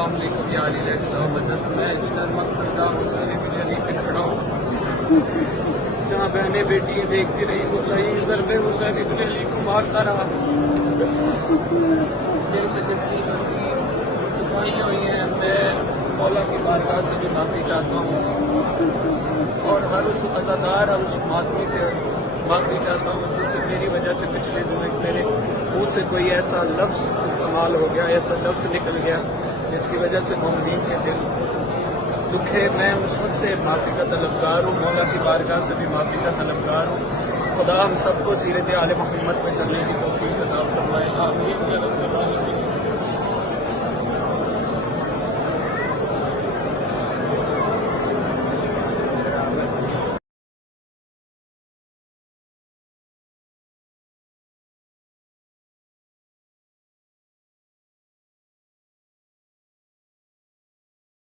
السلام علیکم یا علی السلام مدد میں اس ٹائم مقبرہ حسین بن علی پہ کھڑا ہوں جہاں بہنیں بیٹی دیکھتی رہی وہ رہی ضرب حسین بن علی کو مارتا رہا دل سے دکھائی ہوئی ہیں میں مولا کی بارگاہ سے بھی معافی چاہتا ہوں اور ہر اس عزادار اور اس ماتمی سے معافی چاہتا ہوں جس سے میری وجہ سے پچھلے دنوں میرے منہ سے کوئی ایسا لفظ استعمال ہو گیا ایسا لفظ نکل گیا جس کی وجہ سے مومنین کے دل دکھے میں اس وقت سے معافی کا طلبگار ہوں مولا کی بارگاہ سے بھی معافی کا طلبگار ہوں خدا ہم سب کو سیرت آل محمد پہ چلنے کی توفیق عطا فرمائے آمین یا رب العالمین